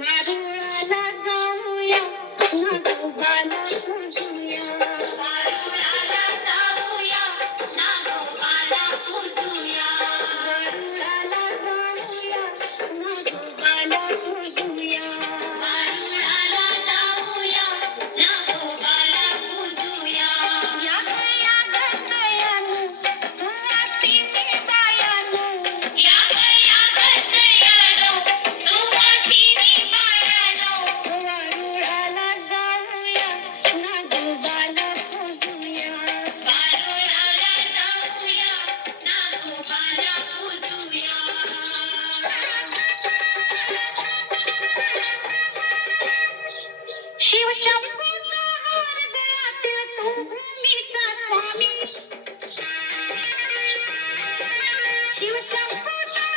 वारुळाला जाऊया नागोबाला पूजूया. वारुळाला जाऊया नागोबाला पूजूया. वारुळाला जाऊया नागोबाला पूजूया. वारुळाला जाऊया नागोबाला पूजूया. या गया गणपयानो सुवासिनी बायानो. या गया गणपयानो सुवासिनी बायानो. वारुळाला जाऊया नागोबाला पूजूया. वारुळाला जाऊया नागोबाला पूजूया. शिवशंभूचा हार गळ्यातील तू भूमीचा स्वामी. शिवशंभूचा